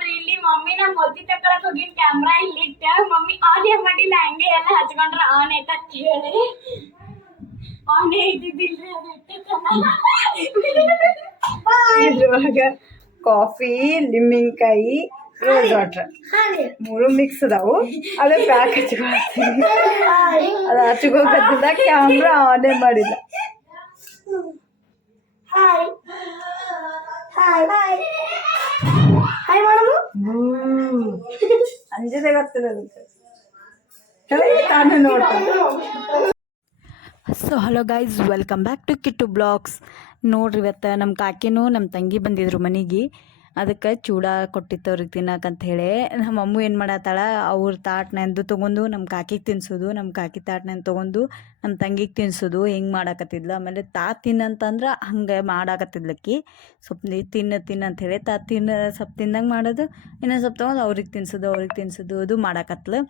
ನೋಡ್ರಿ ಇಲ್ಲಿ ಮಮ್ಮಿ ನಾ ಮೊದ್ಲಿ ತಕೊಳಕ್ ಹೋಗಿನ್ ಕ್ಯಾಮ್ರಾ ಇಲ್ಲಿ ಇಟ್ಟ ಮಮ್ಮಿ ಆನ್ ಮಾಡಿಲ್ಲ ಹಂಗೆ ಎಲ್ಲ ಹಚ್ಕೊಂಡ್ರ ಆನ್ ಐತ ಅಂತ ಹೇಳಿ ಆನೇ ಇದ್ದಿದ್ದಿಲ್ರಿ ಇದ್ರೊಳಗ ಕಾಫಿ ಲಿಂಬೆಕಾಯಿ ರೋಸ್ ವಾಟರ್ ಮೂರು ಮಿಕ್ಸ್ ಅದಾವು ಅದೇ ಪ್ಯಾಕ್ ಹಚ್ಕೊಳ್ತೀನಿ ಅದು ಹಚ್ಕೋಕತ್ತಿದ್ದ ಕ್ಯಾಮ್ರಾ ಆನೇ ಮಾಡಿಲ್ಲ ಅಂಜದೆ ಗೊತ್ತಿಲ್ಲ ಅದಕ್ಕೆ ತಾನೇ ನೋಡ್ತಾನೆ. So hello guys, welcome back to Kittu blogs. ನೋಡ್ರಿ ಇವತ್ತು ನಮ್ಮ ಕಾಕಿನೂ ನಮ್ಮ ತಂಗಿ ಬಂದಿದ್ರು ಮನೆಗೆ. ಅದಕ್ಕೆ ಚೂಡ ಕೊಟ್ಟಿತ್ತು ಅವ್ರಿಗೆ ತಿನ್ನಕಂತ ಹೇಳಿ ನಮ್ಮ ಅಮ್ಮು ಏನು ಮಾಡತ್ತಾಳ, ಅವ್ರ ತಾಟ್ನಂದು ತೊಗೊಂಡು ನಮ್ಮ ಕಾಕಿಗೆ ತಿನ್ಸೋದು, ನಮ್ಮ ಕಾಕಿ ತಾಟ್ನಂದು ತೊಗೊಂಡು ನಮ್ಮ ತಂಗಿಗೆ ತಿನ್ಸೋದು ಹಿಂಗೆ ಮಾಡಾಕತ್ತಿದ್ಲು. ಆಮೇಲೆ ತಿನ್ನಂತಂದ್ರೆ ಹಂಗೆ ಮಾಡಾಕತ್ತಿದ್ಲಕ್ಕಿ. ಸ್ವಲ್ಪ ತಿನ್ನು ಅಂಥೇಳಿ ಸ್ವಲ್ಪ ತಿಂದಂಗೆ ಮಾಡೋದು, ಇನ್ನೊಂದು ಸ್ವಲ್ಪ ತೊಗೊಂಡು ಅವ್ರಿಗೆ ತಿನ್ಸೋದು ಅದು ಮಾಡಾಕತ್ಲು.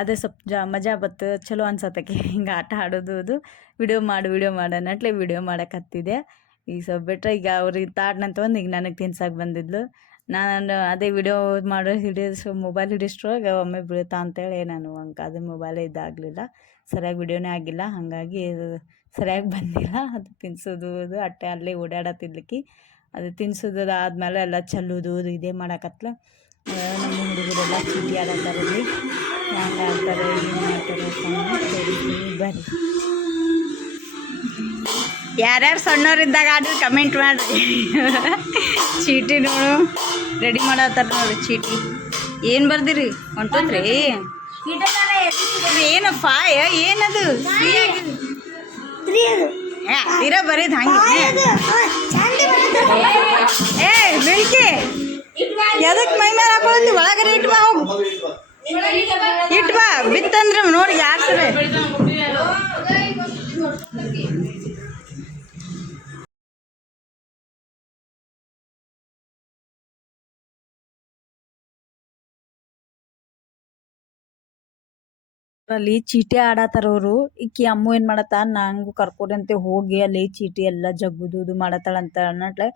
ಅದೇ ಸ್ವಲ್ಪ ಮಜಾ ಬತ್ತು, ಚಲೋ ಅನ್ಸತ್ತಕ್ಕೆ ಹಿಂಗೆ ಆಟ ಆಡೋದು. ಅದು ವಿಡಿಯೋ ಮಾಡೋಣಟ್ಲೆ ವಿಡಿಯೋ ಮಾಡಾಕತ್ತಿದ್ದೆ. ಈಗ ಸ್ವಲ್ಪ ಬಿಟ್ರೆ ಈಗ ಅವ್ರಿಗೆ ತಾಟ್ನಂತ ಒಂದು ಈಗ ನನಗೆ ತಿನ್ಸಕ್ಕೆ ಬಂದಿದ್ಲು. ನಾನು ಅದೇ ವಿಡಿಯೋ ಮಾಡೋ ಮೊಬೈಲ್ ಹಿಡಿಸ್ಟ್ರೊಳಗೆ ಒಮ್ಮೆ ಬೀಳ್ತಾ ಅಂತೇಳಿ ನಾನು ಅದು ಮೊಬೈಲೇ ಇದಾಗಲಿಲ್ಲ, ಸರಿಯಾಗಿ ವಿಡಿಯೋನೇ ಆಗಿಲ್ಲ, ಹಾಗಾಗಿ ಸರಿಯಾಗಿ ಬಂದಿಲ್ಲ. ಅದು ತಿನ್ಸೋದು ಅದು ಅಟ್ಟೆ ಅಲ್ಲೇ ಓಡಾಡತ್ತಿದ್ಲಿಕ್ಕೆ. ಅದು ತಿನ್ಸೋದು ಆದಮೇಲೆ ಎಲ್ಲ ಚೆಲ್ಲೋದು ಇದೇ ಮಾಡಾಕತ್ಲ. ನಮ್ಮ ಹುಡುಗರೆಲ್ಲ ಚೀಟಿ ಆಡತ್ತಾರೆ, ಇಲ್ಲಿ ಹ್ಯಾಂಗೆ ಆಡ್ತಾರೆ ಏನು ಮಾಡ್ತಾರೆ ಬರ್ರಿ. ಯಾರ್ಯಾರು ಸಣ್ಣವ್ರಿದ್ದಾಗ ಆಡ್ರಿ ಕಮೆಂಟ್ ಮಾಡಿರಿ. ಚೀಟಿ ನೋಡು ರೆಡಿ ಮಾಡತ್ತಾರ ನೋಡ್ರಿ. ಚೀಟಿ ಏನು ಬರ್ದಿರಿ ಹೊಂಟೋದ್ರಿ? ಏನು ಫಾಯ್ ಏನದು ತೀರ ಬರೀದ್ ಹಂಗೆ. ಏ ಬೆಂಕಿ ಎದಕ್ಕೆ ಮೈ ಮೇಲೆ ಹಾಕೊಳ್ಳಿ, ಒಳಗಡೆ ಇಟ್ಟು ಬಾ, ಹೋಗು ಇಟ್ಟು ಬಾ, ಬಿತ್ತಂದ್ರೆ ನೋಡಿ ಯಾರು ಸರಿ. ಅಲ್ಲಿ ಚೀಟಿ ಆಡತ್ತಾರ ಅವರು. ಈಕಿ ಅಮ್ಮು ಏನು ಮಾಡತ್ತ, ನಂಗೂ ಕರ್ಕೊಡಂತೆ ಹೋಗಿ ಅಲ್ಲಿ ಚೀಟಿ ಎಲ್ಲ ಜಗ್ಗುದು ಮಾಡತ್ತಾಳಂತ ಅನ್ನಟ್ಲೆ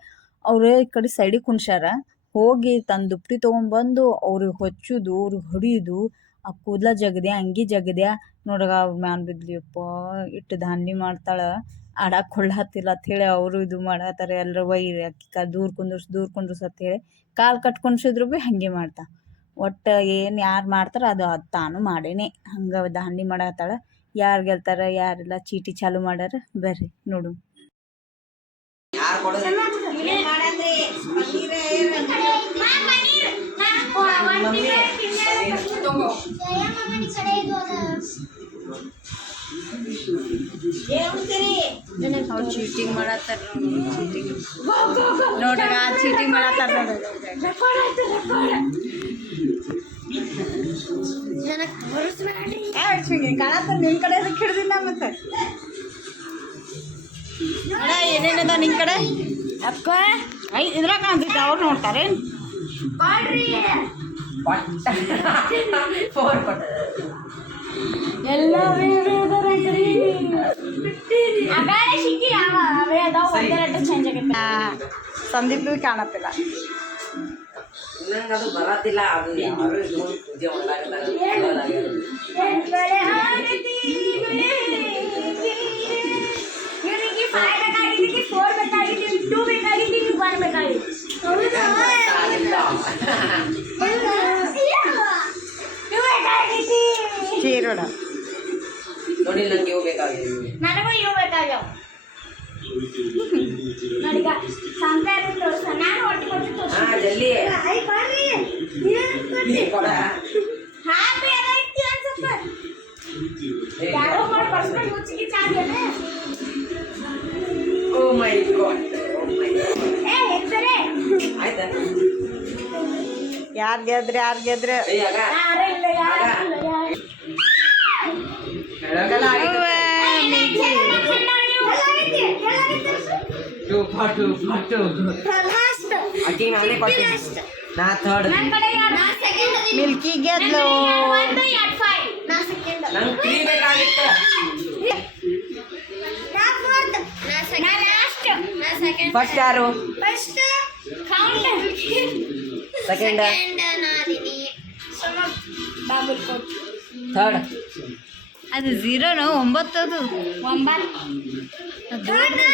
ಅವ್ರು ಈ ಕಡೆ ಸೈಡಿಗೆ ಕುಣ್ಸ್ಯಾರ. ಹೋಗಿ ತನ್ನ ದುಪ್ಪಟಿ ತೊಗೊಂಡ್ಬಂದು ಅವ್ರಿಗೆ ಹೊಚ್ಚುದು, ಅವ್ರಿಗೆ ಹೊಡಿಯೋದು, ಆ ಕೂದಲ ಜಗದ್ಯಾ ಅಂಗಿ ಜಗದ್ಯಾ ನೋಡ್ಗ ಅವ್ರ ಮ್ಯಾನ್ ಬಿದ್ಲಿಯಪ್ಪ. ಇಟ್ಟು ದಾಂಡಿ ಮಾಡ್ತಾಳೆ, ಆಡಕ್ಕೆ ಕೊಳ್ಳತ್ತಿಲ್ಲ ಅಂಥೇಳಿ ಅವರು ಇದು ಮಾಡತ್ತಾರೆ. ಎಲ್ಲರೂ ವೈರಿ ಅಕ್ಕಿ ದೂರ ಕುಂದ್ರಸ್ ಅಂತೇಳಿ ಕಾಲು ಕಟ್ಕೊಂಡ್ಸಿದ್ರು ಭೀ ಹಾಗೆ ಮಾಡ್ತಾ. ಒಟ್ಟು ಏನು ಯಾರು ಮಾಡ್ತಾರ ಅದು ತಾನು ಮಾಡೇನೆ ಹಂಗೆ ದಾಂಡಿ ಮಾಡತ್ತಾಳ. ಯಾರು ಗೆಲ್ತಾರ ಯಾರೆಲ್ಲ ಚೀಟಿ ಚಾಲು ಮಾಡ್ಯಾರ ಬರ್ರಿ ನೋಡು. ಅವ್ರು ಚೀಟಿಂಗ್ ಮಾಡತ್ತಾರ ನೋಡ್ರಿ, ಆ ಚೀಟಿಂಗ್ ಮಾಡತ್ತಾರ ನೋಡ್ರಿ. ಕಾಣತ್ತ ನಿನ್ ಕಡೆ ಹಿಡ್ದಿಲ್ಲ ಮತ್ತೆ ಏನೇನದ ನಿನ್ ಕಡೆ ಅಕ್ಕ ಇದ್ರಾಗ ಕಾಣ್ತೈತೆ. ಅವ್ರು ನೋಡ್ತಾರೆ ಎಲ್ಲ ಸಂದೀಪ್ ಕಾಣತ್ತಿಲ್ಲ. ಅದು ಬರತ್ತಿಲ್ಲ, ಅದು ಯಾರು ಚೀರೋಡ ನೋಡಿ ನಂಗೆ ಇವು ಬೇಕಾಗಿಲ್ಲ, ನನಗೂ ಇವು ಬೇಕಾಗ್ಯಾವ. ನನಗ ಸಂತಾರ ತೋರ್ಸ, ನಾನು ಒಟ್ಟು ಕೊಟ್ಟು ತೋರ್ಸ ಜಲ್ದಿ ಕೊಡ. ಹ್ಯಾಪಿ ಆಗೈತಿ ಅನ್ಸಪ್ಪ. ಯಾರೋ ಮಾಡಿ ಬರ್ಸ್ಕೊಂಡು ಮುಚ್ಚಿಗೆ ಚಾಗ್ಯಾನ. ಓ ಮೈ ಗಾಡ್, ಏ ಹೆಸರೇ ಆಯ್ತಾ? ಯಾರು ಗೆದ್ರೆ ಯಾರು ಇಲ್ಲ ನಾ ಥರ್ಡ್, ಮಿಲ್ಕಿ ಗೆದ್ಲು. ನಂಗೆ ಫ್ರೀ ಬೇಕಾಗಿತ್ತು. ಫಸ್ಟ್ ಯಾರು? ಸೆಕೆಂಡ್ ಬಾಗಲಕೋಟ್ ಥರ್ಡ್ ಅದು 0 9 ಅದು 9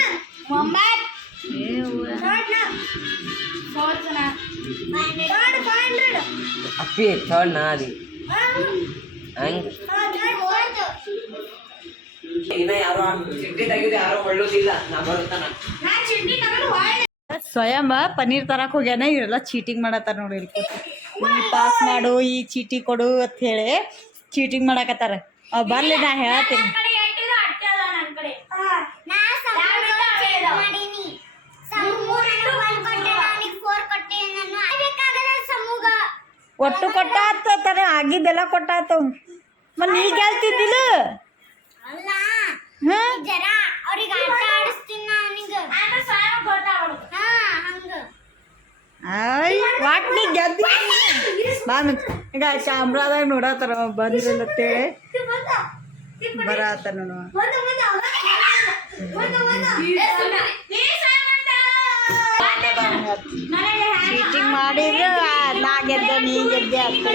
ಅಪ್ಪಿ ಥರ್ಡ್ ನಾ ಅದಿ ಹಂಗ ಇನ್ನ ಯಾರು ಚಿಟ್ಟಿ ತೆಗೆದು ಯಾರು ಹೊಳ್ಳೋದಿಲ್ಲ ನಾ ಬರುತ್ತಾನ ಸ್ವಯಂ ಪನ್ನೀರ್ ತರಕ್ ಹೋಗ್ಯಾನ ಇವರೆಲ್ಲ ಚೀಟಿಂಗ್ ಮಾಡತ್ತಾರ ನೋಡಿ ಇಲ್ಲಿ ಪಾಸ್ ಮಾಡು ಈ ಚೀಟಿ ಕೊಡು ಅಂತ ಹೇಳಿ ಚೀಟಿಂಗ್ ಮಾಡಕತ್ತಾರ ಬರ್ಲಿ ನಾ ಹೇಳ್ತೀನಿ ಒಟ್ಟು ಕೊಟ್ಟಾತ ತರ ಆಗಿದ್ದೆಲ್ಲ ಕೊಟ್ಟಾತ ಮತ್ ನೀ ಕೇಳ್ತಿದ್ದಿಲ್ಲ ವಾಟ್ ನೀ ಗೆದ್ದಿ ಬಾ ಈಗ ಕ್ಯಾಮ್ರಾದಾಗ ನೋಡತ್ತಾರ ಬಂದ್ರಿಲ್ಲ ಅಂತೇಳಿ ಬರತ್ತಾರ ನೋಡುವ ಚೀಟಿಂಗ್ ಮಾಡಿದ್ರೆ ನಾ ಗೆದ್ದೆ ನೀ ಗೆದ್ದೆ ಅಂತ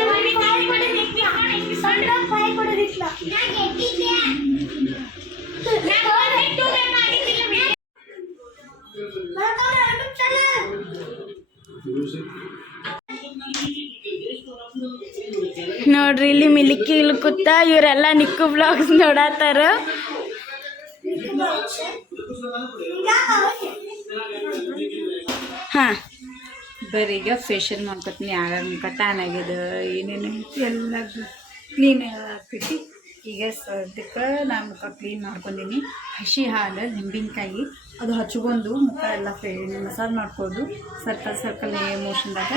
ನೋಡ್ರಿ ಇಲ್ಲಿ ಮಿಲ್ಕಿ ಇಲ್ಲಿ ಕೂತ ಇವರೆಲ್ಲ ನಿಕ್ಕು ಬ್ಲಾಗ್ಸ್ ನೋಡತ್ತಾರ ಹಾ ಬರ್ರಿ ಈಗ ಫೇಶಿಯಲ್ ಮಾಡ್ಕೊತೀನಿ ಆಗಾಗ ಟ್ಯಾನ್ ಆಗ್ಯದ ಏನೇನು ಎಲ್ಲ ಕ್ಲೀನ್ ಆಗ್ತೈತಿ ಈಗ ಸದ್ಯಕ್ಕೆ ನಾನು ಮುಖ ಕ್ಲೀನ್ ಮಾಡ್ಕೊಂಡೀನಿ ಹಸಿ ಹಾಲು ನಿಂಬೆಕಾಯಿ ಅದು ಹಚ್ಕೊಂಡು ಮುಖ ಎಲ್ಲ ಮಸಾಜ್ ಮಾಡ್ಕೊಂಡು ಸರ್ಕಲ್ ಮೋಷನ್ದಾಗ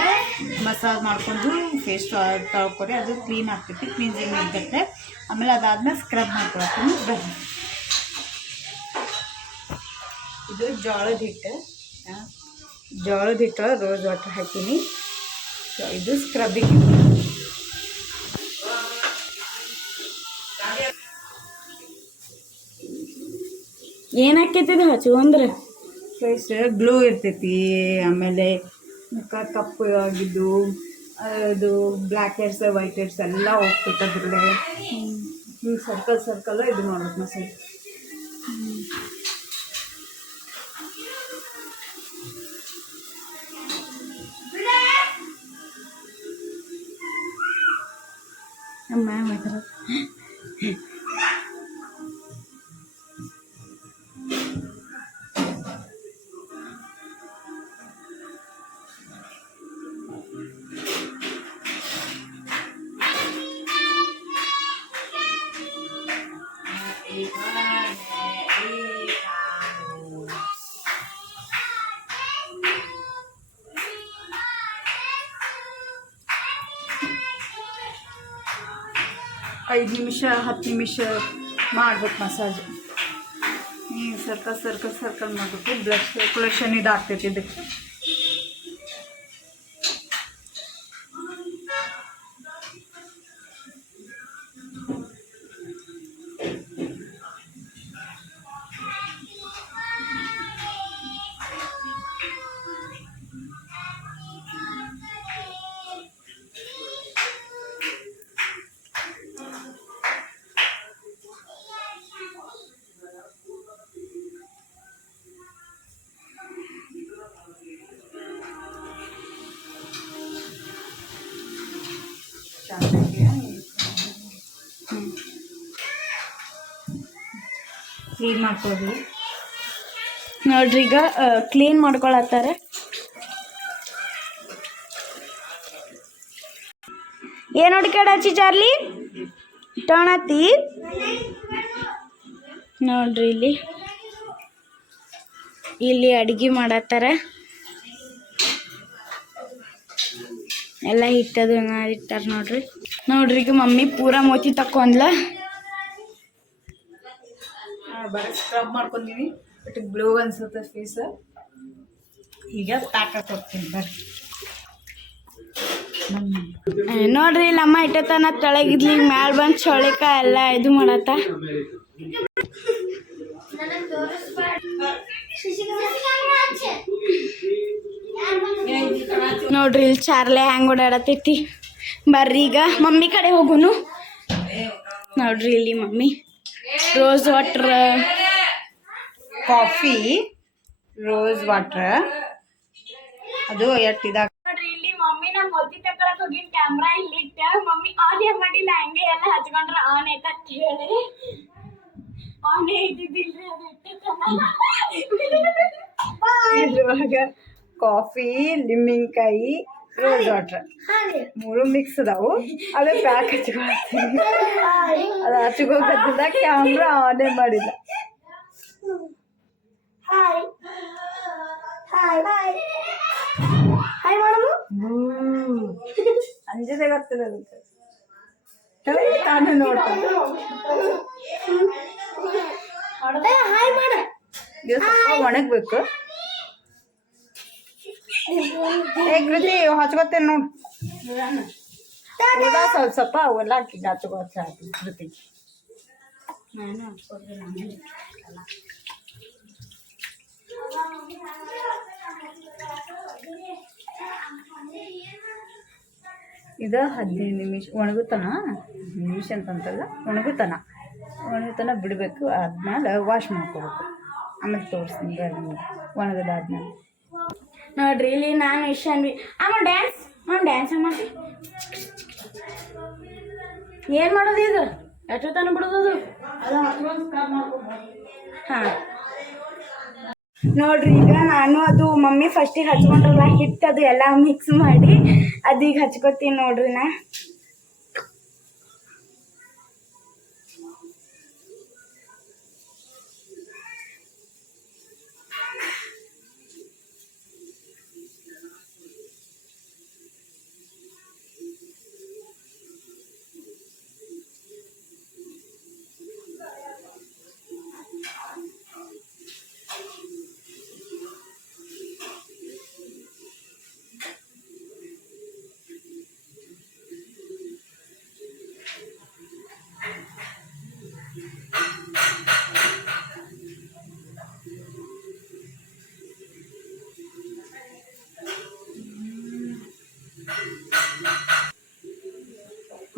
ಮಸಾಜ್ ಮಾಡ್ಕೊಂಡು ಫೇಸ್ ತೊಳ್ಕೊರಿ ಅದು ಕ್ಲೀನ್ ಆಗ್ತೈತಿ ಕ್ಲೀನ್ಸಿಂಗ್ ಆಗ್ತೈತೆ ಆಮೇಲೆ ಅದಾದ್ಮೇಲೆ ಸ್ಕ್ರಬ್ ಮಾಡ್ಕೊಳ್ತೀನಿ ಬರ್ರಿ ಇದು ಜೋಳದ ಹಿಟ್ಟು ರೋಸ್ ವಾಟರ್ ಹಾಕೀನಿ ಇದು ಸ್ಕ್ರಬ್ಬಿಂಗ್ ಏನ್ ಹಾಕೈತಿದ್ ಹಚ್ಕೊಂಡ್ರೆ ಫೇಸ್ ಗ್ಲೋ ಇರ್ತೈತಿ ಆಮೇಲೆ ಮುಖ ಕಪ್ಪು ಆಗಿದ್ದು ಅದು ಬ್ಲ್ಯಾಕ್ ಹೇರ್ಸ್ ವೈಟ್ ಹೇರ್ಸ್ ಎಲ್ಲ ಹೋಗ್ತೈತೆ ಅದ್ರಲ್ಲೇ ಹಿಂಗೆ ಸರ್ಕಲ್ ಇದು ಮಾಡೋದು ಮಸಾಜ್ ಅಮ್ಮ ಮಾತಾಡ ಐದು ನಿಮಿಷ 10 ನಿಮಿಷ ಮಾಡ್ಬೇಕು ಮಸಾಜ್ ಸರ್ಕಲ್ ಮಾಡ್ಬೇಕು ಬ್ಲಡ್ ಸರ್ಕ್ಯುಲೇಷನ್ ಇದಾಗ್ತೈತಿ ಇದಕ್ಕೆ ಕ್ಲೀನ್ ಮಾಡ್ಕೊಳ್ಳೋದು ನೋಡ್ರಿ ಈಗ ಕ್ಲೀನ್ ಮಾಡ್ಕೊಳತ್ತಾರೆ ಏನ್ ಹುಡ್ಕಾಡಚ್ಚಿ ಚಾರ್ಲಿ ಟಣತಿ ನೋಡ್ರಿ ಇಲ್ಲಿ ಅಡಿಗೆ ಮಾಡತ್ತಾರ ಎಲ್ಲ ಹಿಟ್ಟದು ಇಟ್ಟಾರ ನೋಡ್ರಿ ಈಗ ಮಮ್ಮಿ ಪೂರಾ ಮೋತಿ ತಕ್ಕೊಂದ್ಲ ಬರೀ ಸ್ಕ್ರಬ್ ಮಾಡ್ಕೊಂಡೀನಿ ಬಟ್ ಗ್ಲೋ ಅನ್ಸುತ್ತೆ ಫೇಸ್ ಈಗ ಪ್ಯಾಕ್ ಹಾಕೋತೀನಿ ಬರ್ರಿ ನೋಡ್ರಿ ಇಲ್ಲಿ ಅಮ್ಮ ಇಟ್ಟತನ ತೆಳಗಿದ್ಲಿ ಮ್ಯಾಲ ಬಂದು ಚೌಳಿಕ ಎಲ್ಲ ಇದು ಮಾಡತ್ತ ನೋಡ್ರಿ ಇಲ್ಲಿ ಚಾರ್ಲೆ ಹೆಂಗ್ ಓಡಾಡತೈತಿ. ಬರ್ರಿ ಈಗ ಮಮ್ಮಿ ಕಡೆ ಹೋಗುನು. ನೋಡ್ರಿ ಇಲ್ಲಿ mummy rose water, coffee, rose water, ಅದು ಎಷ್ಟಿದಾಗ ನೋಡ್ರಿ ಇಲ್ಲಿ ಮಮ್ಮಿ ನಾ ಮೊದ್ಲಿ ತಕೊಳಕ್ ಹೋಗಿನ್ ಕ್ಯಾಮ್ರಾ ಇಲ್ಲಿ ಇಟ್ಟ ಮಮ್ಮಿ ಆನ್ ಮಾಡಿಲ್ಲ, ಹಂಗೆ ಎಲ್ಲ ಹಚ್ಕೊಂಡ್ರ ಆನ್ ಐತ ಅಂತ ಹೇಳಿ ಆನೇ ಇದ್ದಿದ್ದಿಲ್ರಿ ಅದು ಇದ್ರೊಳಗ ಕಾಫಿ, ಲಿಂಬೆಕಾಯಿ, ರೋಸ್ ವಾಟರ್ ಮೂರು ಮಿಕ್ಸ್ ಅದಾವು. ಅದೇ ಪ್ಯಾಕ್ ಹಚ್ಕೊಳ್ತೀನಿ. ಅದು ಹಚ್ಕೋಕತ್ತಿದ್ದ ಕ್ಯಾಮ್ರಾ ಆನೇ ಮಾಡಿಲ್ಲ. ಅಂಜದೆ ಗೊತ್ತಿಲ್ಲ ಅದಕ್ಕೆ. ತಾನು ನೋಡ್ತಾನೆ. ಇದು ಸ್ವಲ್ಪ ಒಣಗ್ಬೇಕು. ಕೃತಿ ಹಚ್ಕೋತೇನೆ ನೋಡು. ಸ್ವಲ್ಪ ಸ್ವಲ್ಪ ಅವೆಲ್ಲ ಹಾಕಿದ್ದು ಹಚ್ಕೋತ ಕೃತಿ. ಇದು 15 ನಿಮಿಷ ಒಣಗುತ್ತಾನ. ನಿಮಿಷ ಅಂತಂತಲ್ಲ, ಒಣಗುತ್ತಾನ ಬಿಡಬೇಕು. ಆದ್ಮೇಲೆ ವಾಶ್ ಮಾಡ್ಕೋಬೇಕು. ಆಮೇಲೆ ತೋರಿಸ್ತೀನಿ ನಿಮ್ಗೆ ಒಣಗದಾದ್ಮೇಲೆ. ನೋಡ್ರಿ ಇಲ್ಲಿ ನಾನು ಇಶಾನ್ವಿ ಅಮ್ಮ ಡ್ಯಾನ್ಸ್ ಮಾಡಿ ಏನ್ ಮಾಡೋದು ಇದು ಎಷ್ಟು ತಾನು ಬಿಡೋದು. ಹಾ ನೋಡ್ರಿ ಈಗ ನಾನು ಅದು ಮಮ್ಮಿ ಫಸ್ಟಿಗೆ ಹಚ್ಕೊಂಡ್ರಲ್ಲ ಹಿಟ್ಟು, ಅದು ಎಲ್ಲ ಮಿಕ್ಸ್ ಮಾಡಿ ಅದೀಗ ಹಚ್ಕೋತೀನಿ ನೋಡ್ರಿ ನಾ.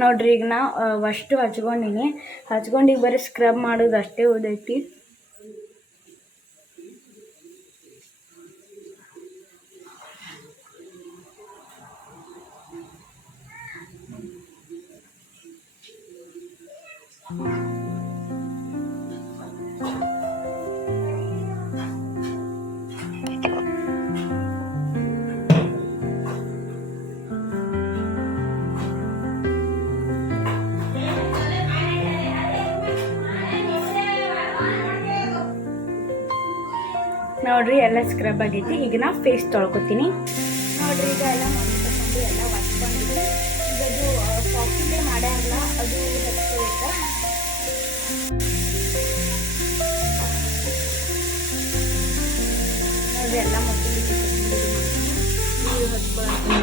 ನೋಡ್ರಿ ಈಗ ನಾ ಅಷ್ಟು ಹಚ್ಕೊಂಡು ಈಗ ಬರೀ ಸ್ಕ್ರಬ್ ಮಾಡೋದು ಅಷ್ಟೇ ಉಳಿದೈತಿ. ನೋಡ್ರಿ ಎಲ್ಲ ಸ್ಕ್ರಬ್ ಆಗೈತಿ. ಈಗ ನಾ ಫೇಸ್ ತೊಳ್ಕೊತೀನಿ. ನೋಡ್ರಿ ಈಗ ಎಲ್ಲ ಮಾಡ್ಕೊಂಡು ಎಲ್ಲ ಒಚ್ಕೊಂಡಿದ್ವಿ. ಈಗ ಅದು ಕಾಫಿಲೇ ಮಾಡ್ಯಾರಲ್ಲ ಅದು ಹಚ್ಕೋಬೇಕಾ. ನೋಡ್ರಿ ಎಲ್ಲ ಮೊದಲು ನೀರು ಹಚ್ಕೊಳಕ್ಕೆ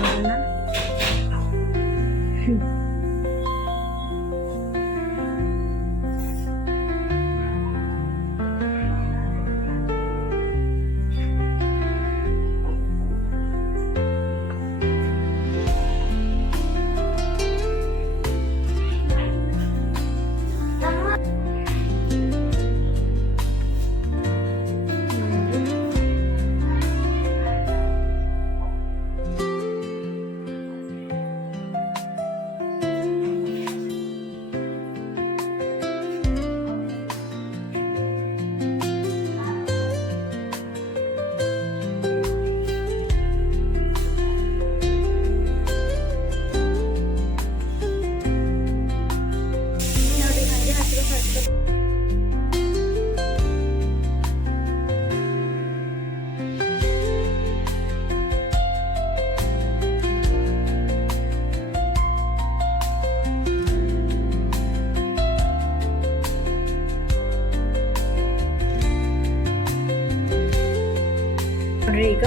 ನೋಡ್ರಿ ಈಗ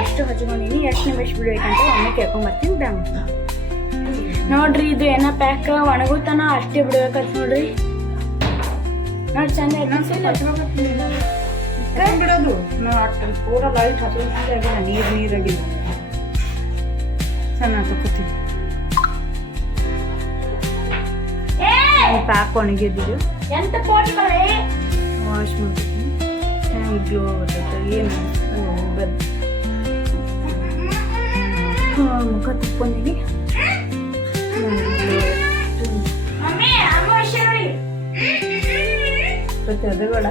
ಅಷ್ಟು ಹಚ್ಕೊಂಡಿನಿ. ಎಷ್ಟು ನಿಮಿಷ ಬಿಡ್ಬೇಕಂತ ಒಮ್ಮೆ ಕೇಳ್ಕೊಂಬರ್ತೀನಿ. ಬ್ಯಾಂಕ್ ನೋಡ್ರಿ ಇದು ಏನ ಪ್ಯಾಕ್ ಒಣಗುತ್ತಾನ ಅಷ್ಟೇ ಬಿಡ್ಬೇಕಂತ ನೋಡ್ರಿ. ನೋಡಿ ಚಂದ ಬಿಡೋದು ಪೂರ ಲೈಟ್ ಹಚ್ಚಿಲ್ಲ, ನೀರಾಗಿಲ್ಲ. ಸಣ್ಣ ತಗೋತೀನಿ ಪ್ಯಾಕ್ ಒಣಗಿದ್ದು ಎಂತ ಪೋಟ್ಗಳೇ ವಾಶ್ ಮಾಡ್ತೀನಿ ಹೆಂಗೆ ಗ್ಲೋ ಬರ್ತೈತೆ ಏನು ಮುಖ ತಕ್ಕೊಂಡೀನಿ ಮಮ್ಮಿ ಅಮ್ಮ ಶರಿ ಮತ್ತೆ ಅದು ಬೇಡ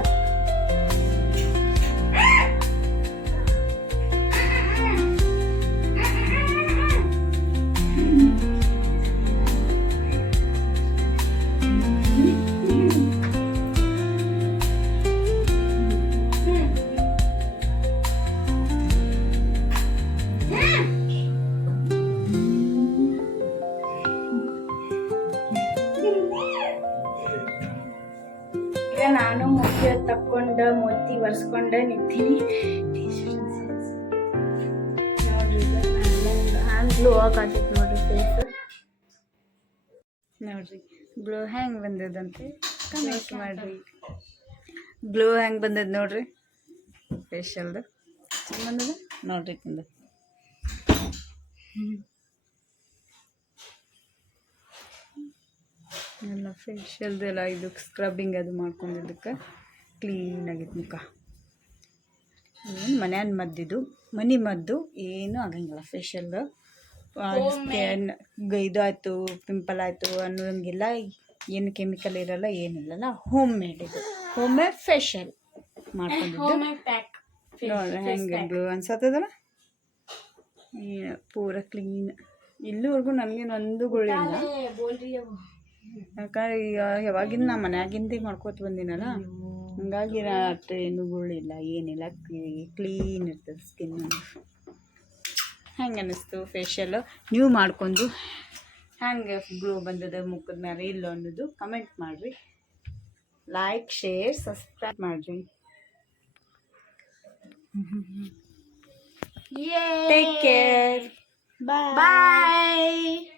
ಈಗ ನಾನು ಮುಖ್ಯ ತಕ್ಕೊಂಡ ಮೊತ್ತಿ ಒರೆಸ್ಕೊಂಡ ನಿಂತೀನಿ ನೋಡ್ರಿ ಹ್ಯಾಂಡ್ ಗ್ಲೋ ಆಗತ್ತೈತೆ ನೋಡ್ರಿ ಫೇಸ್ ನೋಡ್ರಿ ಗ್ಲೋ ಹೆಂಗೆ ಬಂದದಂತೆ ಕಮೆಂಟ್ ಮಾಡಿರಿ ಗ್ಲೋ ಹೆಂಗೆ ಬಂದದ ನೋಡ್ರಿ ಫೇಶಿಯಲ್ದು ಬಂದದ ನೋಡ್ರಿ ತಿಂದು ಎಲ್ಲ ಫೇಶಿಯಲ್ದು ಎಲ್ಲ ಇದು ಸ್ಕ್ರಬ್ಬಿಂಗ್ ಅದು ಮಾಡ್ಕೊಂಡಿದ್ದಕ್ಕೆ ಕ್ಲೀನ್ ಆಗೈತೆ ಮುಖ ಏನು ಮನ್ಯಾನ ಮದ್ದಿದು ಮನೆ ಮದ್ದು ಏನೂ ಆಗಂಗಿಲ್ಲ ಫೇಶಿಯಲ್ದು ಸ್ಕ್ಯಾನ್ ಇದು ಆಯಿತು ಪಿಂಪಲ್ ಆಯಿತು ಅನ್ನೋಂಗಿಲ್ಲ ಏನು ಕೆಮಿಕಲ್ ಇರಲ್ಲ ಏನಿಲ್ಲಲ್ಲ ಹೋಮ್ ಮೇಡ್ ಇದು ಹೋಮ್ ಮೇಡ್ ಫೇಶಿಯಲ್ ಮಾಡ್ಕೊಂಡಿದ್ದು ಪ್ಯಾಕ್ ನೋಡ್ರಿ ಹೆಂಗೆ ಗ್ಲೋ ಅನ್ಸತ್ತದಲ್ಲ ಪೂರ ಕ್ಲೀನ್ ಇಲ್ಲಿವರೆಗೂ ನನಗೇನು ಒಂದು ಗುಳಿಲ್ಲ ಬೋಲ್ರಿ ಅವು ಯಾಕಂದ್ರೆ ಈಗ ಯಾವಾಗಿಂದ ನಾ ಮನ್ಯಾಗಿಂದ ಮಾಡ್ಕೋತ ಬಂದಿನಲ್ಲ ಹಂಗಾಗಿ ಅಷ್ಟು ಏನು ಗುಳಿಲ್ಲ ಏನಿಲ್ಲ ಕ್ಲೀನ್ ಇರ್ತದೆ ಸ್ಕಿನ್ ಹೆಂಗೆ ಅನ್ನಿಸ್ತು ಫೇಶಿಯಲ್ ನೀವು ಮಾಡ್ಕೊಂಡು ಹೆಂಗೆ ಗ್ಲೋ ಬಂದದ ಮುಖದ ಮೇಲೆ ಇಲ್ಲ ಅನ್ನೋದು ಕಮೆಂಟ್ ಮಾಡಿರಿ ಲೈಕ್ ಶೇರ್ ಸಬ್ಸ್ಕ್ರೈಬ್ ಮಾಡಿರಿ ಟೇಕ್ ಕೇರ್ ಬಾಯ್